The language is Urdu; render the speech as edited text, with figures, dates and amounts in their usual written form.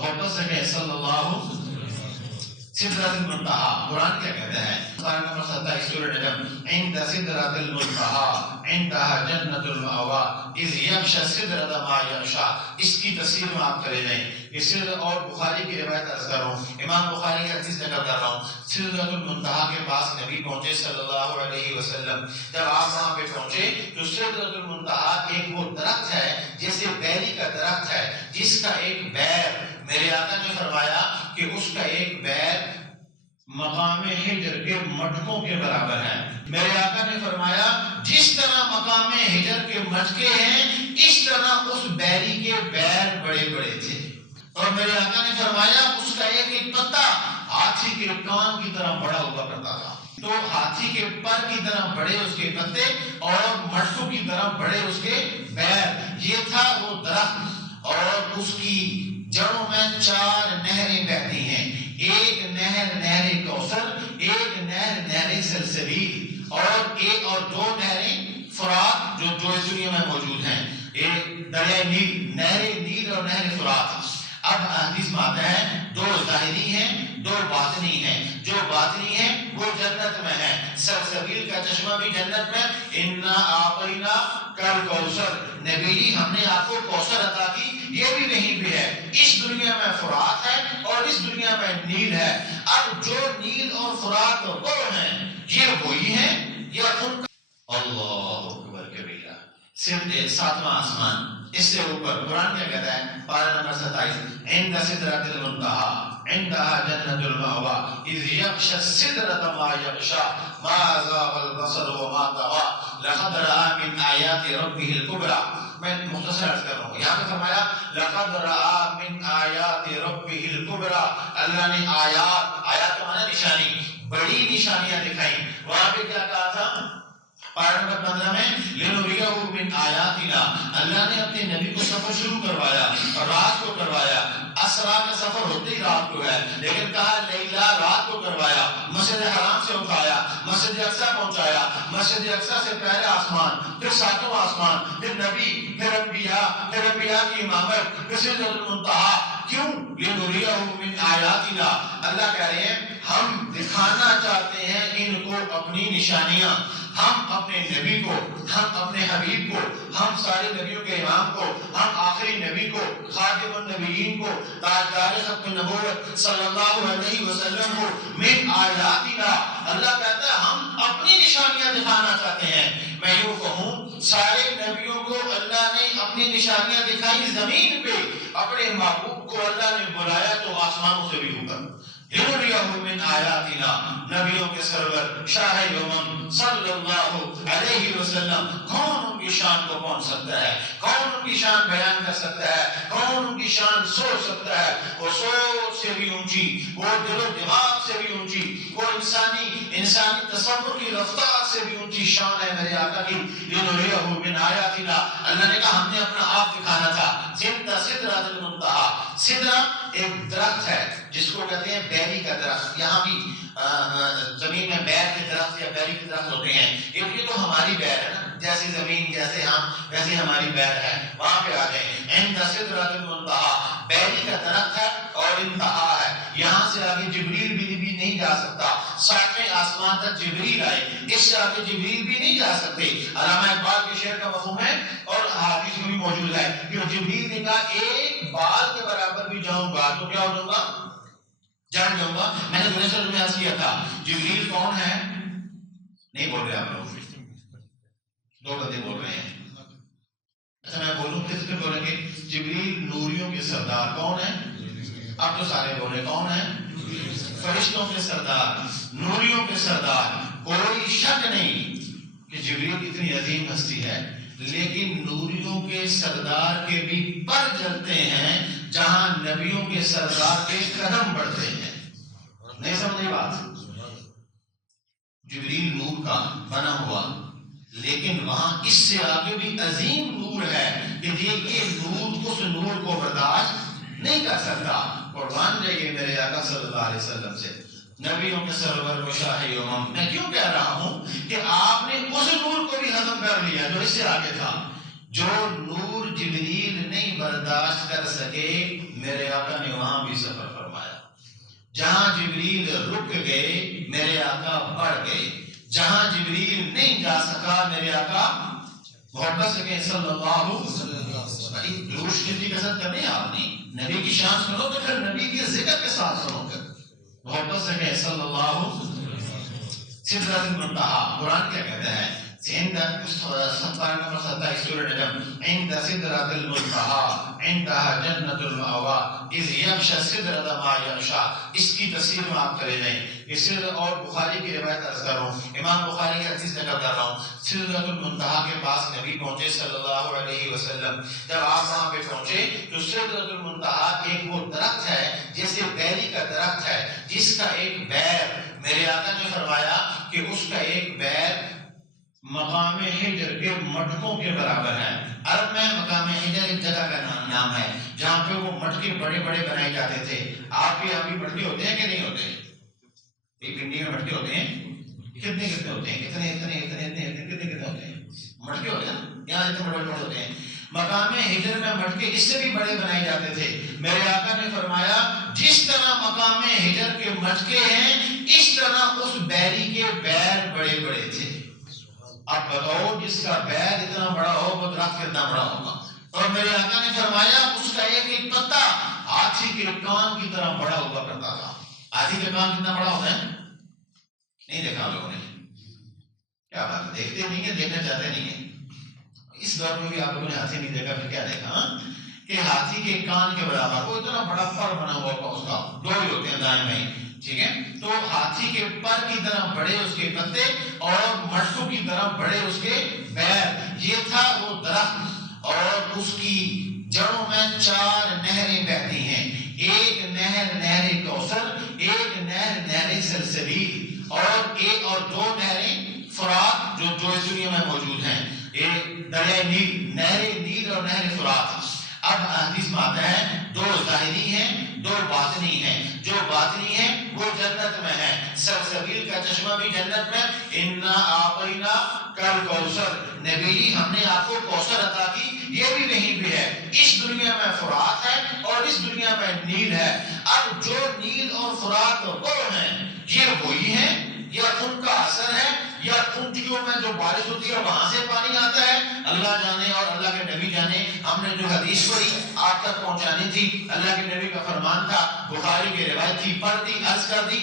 محبت سے کہیں صلی اللہ سدرۃ المنتہا. قرآن کیا کہتا ہے؟ قرآن نمبر 27 سورہ نجم، عند سدرۃ المنتہا عندها جنت المأویٰ اذ یغشی السدرۃ ما یغشی. اس کی تفسیر میں آپ چلے جائیں. اس سے اور بخاری کی روایت عرض کر رہا ہوں، امام بخاری کی حدیث نقل کر رہا ہوں. سدرۃ المنتہا کے پاس نبی پہنچے صلی اللہ علیہ وسلم. جب آپ وہاں پہ پہنچے تو سدرۃ المنتہا ایک وہ درخت ہے جیسے بیری کا درخت ہے جس کا ایک بیر، میرے آقا نے فرمایا کہ اس کا ایک بیر مقام ہجر کے مٹکوں کے برابر ہے. میرے آقا نے فرمایا جس طرح مقام ہجر کے مٹکے ہیں اس طرح اس بیری کے بیر بڑے بڑے تھے. اور میرے آقا نے فرمایا اس کا ایک ایک پتا ہاتھی کے کان کی طرح بڑا ہوا کرتا تھا. تو ہاتھی کے پر کی طرح بڑے اس کے پتے اور مٹکوں کی طرح بڑے اس کے بیر. یہ تھا وہ درخت. اور اس کی جڑوں میں 4 نہریں بہتی ہیں. ایک نہر نہر کوثر، ایک نہر نہر سلسبیل، اور 2 نہریں فرات جو اس دنیا میں موجود ہیں. ایک دریائے نیل، نہر نیل اور نہر فرات. اب حدیث میں آتا ہے 2 ظاہری ہیں 2 باطنی ہیں. جو باطنی ہیں وہ جنت میں ہے. سلسبیل کا چشمہ بھی جنت میں. انا اعطینا کل کوثر، نبی جی ہم نے آپ کو کوثر عطا کی، یہ بھی وہیں پہ ہے. اس دنیا میں فرات ہے اور اس دنیا میں نیل ہے. اب جو نیل اور فرات وہ ہیں یہ وہی ہیں یا ان کا اللہ اکبر کبیرہ. صرف 7واں آسمان اس سے اوپر. قرآن کیا کہتا ہے؟ پارہ نمبر 27 عند سدرۃ المنتہا عندها جنت المأویٰ اذ یغشی السدرۃ ما یغشی ما زاغ البصر وما طغی لقد رأى من آیات ربہ الکبریٰ. میں مختصر عرض کر رہا ہوں. یہاں پہ فرمایا لقد رأى من آیات ربہ الکبریٰ. اللہ نے آیات کا معنی نشانی، بڑی نشانیاں دکھائیں. وہاں پہ کیا کہا تھا؟ پارہ نمبر 15 میں لنریہ من آیاتنا. اللہ نے اپنے نبی کو سفر شروع کروایا اور رات کو کروایا. اسرا کا سفر ہوتے ہی رات کو ہے، لیکن کہا لیلا رات کو کروایا. مسجد حرام سے اٹھایا، مسجد اقصیٰ پہنچایا، مسجد اقصیٰ سے پہلا آسمان، پھر 7واں آسمان، پھر نبی، پھر انبیاء کی امامت، پھر سدرۃ المنتہا. کیوں؟ لنریہ من آیاتنا. اللہ کہہ رہے ہیں ہم دکھانا چاہتے ہیں ان کو اپنی نشانیاں. ہم اپنے نبی کو، ہم اپنے حبیب کو، ہم سارے نبیوں کے امام کو، ہم آخری نبی کو، خاتم النبیین کو، تاجدار ختم نبوت صلی اللہ علیہ وسلم کو من آیاتنا. اللہ کہتا ہے ہم اپنی نشانیاں دکھانا چاہتے ہیں. میں یوں کہوں سارے نبیوں کو اللہ نے اپنی نشانیاں دکھائی زمین پہ. اپنے محبوب کو اللہ نے بلایا تو آسمانوں سے بھی اوپر. لنریہ من آیاتنا. نبیوں کے سرور شاہ امم صلی اللہ علیہ وسلم. کون ان کی شان کو پہنچ سکتا ہے؟ کون ان کی شان بیان کر سکتا ہے؟ کون ان کی شان سوچ سکتا ہے؟ وہ سوچ سے بھی اونچی، وہ دل و دماغ سے بھی اونچی، وہ انسانی تصور کی رفتار سے بھی اونچی شان ہے میرے آقا کی. لنریہ من آیاتنا. اللہ نے کہا ہم نے اپنا آپ دکھانا تھا. سدرۃ المنتہا. سدرہ ایک درخت ہے جس کو کہتے ہیں بیری کا درخت. یہاں بھی زمین میں بیر کے درخت یا بیری کے درخت ہوتے ہیں. یہ تو ہماری بیر ہے نا، جیسی زمین جیسے ہم ویسے ہماری بیر ہے. وہاں پہ آ جائیں. عند سدرۃ المنتہا. بیری کا درخت ہے اور انتہا ہے. یہاں سے آگے جبریل بھی نہیں جا سکتا. 7ویں آسمان تک جبریل آئے، اس سے آگے جبریل بھی نہیں جا سکتے. علامہ اقبال کے شعر کا مفہوم ہے اور حدیث میں بھی موجود ہے کہ جبریل نے کہا ایک بال کے برابر بھی جاؤں گا تو کیا ہو جاؤں گا؟ جان جاؤں گا. میں نے گزشتہ میں عرض کیا تھا جبریل کون ہے؟ نہیں بول رہے آپ لوگ، 2 بندے بول رہے ہیں. اچھا میں بولوں کس پہ بولیں گے؟ جبریل نوریوں کے سردار. کون ہے؟ اب تو سارے بول رہے کون ہے؟ فرشتوں کے سردار، نوریوں کے سردار. کوئی شک نہیں کہ جبریل اتنی عظیم ہستی ہے، لیکن نوریوں کے سردار کے بھی پر جلتے ہیں جہاں نبیوں کے سردار کے قدم بڑھتے ہیں. نہیں سمجھے بات؟ جبریل نور کا بنا ہوا، لیکن وہاں اس سے آگے بھی عظیم نور ہے کہ یہ نور اس نور کو برداشت نہیں کر سکتا. قربان جائیے میرے آقا صلی اللہ علیہ وسلم سے، نبیوں کے سرور و شاہ امم. میں کیوں کہہ رہا ہوں کہ آپ نے اس نور کو بھی ختم کر لیا جو اس سے آگے تھا. جو نور جبریل نہیں برداشت کر سکے میرے آقا نے وہاں جہاں جبریل رک گئے میرے آقا بڑھ گئے، جہاں جبریل نہیں جا سکا میرے آقا محبت سے کہیں صلی اللہ علیہ وسلم۔ درود شریف کی کثرت کرنی ہے آپ نے، نبی کی شان سنو تو پھر نبی کے ذکر کے ساتھ سنو، پھر محبت سے کہیں صلی اللہ علیہ وسلم۔ سدرۃ المنتہا قرآن کیا کہتا ہے؟ عند نمبر 27 سورہ نجم، عند سدرۃ المنتہا عندها جنت المأوى اذ یغشی السدرۃ ما یغشی۔ اس کی تفسیر میں آپ کرے جائیں، اس اور بخاری کی روایت عرض کر رہا ہوں، امام بخاری کی حدیث نقل کر رہا ہوں۔ سدرۃ المنتہا کے پاس نبی پہنچے صلی اللہ علیہ وسلم، جب آپ وہاں پہ پہنچے تو سدرۃ المنتہا ایک وہ درخت ہے جیسے بیری کا درخت ہے جس کا ایک بیر، میرے آقا نے فرمایا کہ اس کا ایک بیر مقام حجر کے مٹکوں کے برابر ہے۔ عرب میں مقام حجر ایک جگہ کا نام ہے جہاں پہ وہ مٹکے بڑے بڑے بنائے جاتے تھے۔ آپ کے یہاں بھی مٹکے ہوتے ہیں کہ نہیں ہوتے؟ ایک پنڈی میں مٹکے ہوتے ہیں، کتنے کتنے ہوتے ہیں؟ کتنے ہوتے ہیں مٹکے ہوتے ہیں؟ یہاں اتنے بڑے بڑے ہوتے ہیں۔ مقام حجر میں مٹکے اس سے بھی بڑے بنائے جاتے تھے۔ میرے آقا نے فرمایا جس طرح مقام حجر کے مٹکے ہیں اس طرح اس بیری کے بیر بڑے بڑے تھے۔ اب بتاؤ جس کا بیر اتنا بڑا ہو وہ درخت کتنا بڑا ہوگا؟ اور میرے آقا نے فرمایا اس کا ایک ایک پتا ہاتھی کے کان کی طرح بڑا ہوا کرتا تھا۔ ہاتھی کا کان کتنا بڑا ہوتا ہے؟ نہیں دیکھا لوگوں نے؟ کیا بات ہے، دیکھتے نہیں ہیں، دیکھنا چاہتے نہیں ہیں۔ اس دور میں بھی آپ لوگوں نے ہاتھی نہیں دیکھا، پھر کیا دیکھا کہ ہاتھی کے کان کے برابر وہ اتنا بڑا پر بنا ہوا تھا، اس کا دو ہی ہوتے ہیں دائیں بائیں، ٹھیک ہے؟ تو ہاتھی کے پر کی طرح بڑے اس کے پتے اور مٹکوں کی طرح بڑے اس کے بیر، یہ تھا وہ درخت۔ اور اس کی جڑوں میں 4 نہریں بہتی ہیں، ایک نہر نہر کوثر، ایک نہر نہر سلسبیل، اور 2 نہریں فرات جو اس دنیا میں موجود ہیں، ایک دریائے نیل، نہر نیل اور نہر فرات۔ اب حدیث میں آتا ہے 2 ظاہری ہیں 2 باطنی ہیں، جو باطنی ہیں وہ جنت میں ہے، سلسبیل کا چشمہ بھی جنت میں، انا اعطینا کل کوثر، نبی ہم نے آپ کو کوثر عطا کی، یہ بھی وہیں پہ ہے۔ اس دنیا میں فرات ہے اور اس دنیا میں نیل ہے۔ اب جو نیل اور فرات وہ ہیں یہ وہی ہیں یا ان کا اثر ہے یا کنٹیوں میں جو بارش ہوتی ہے وہاں سے پانی آتا ہے، اللہ جانے اور اللہ کے نبی جانے۔ ہم نے جو حدیث پڑھی آپ تک پہنچانی تھی، اللہ کے نبی کا فرمان تھا، بخاری کی روایت تھی، پڑھ دی، عرض کر دی۔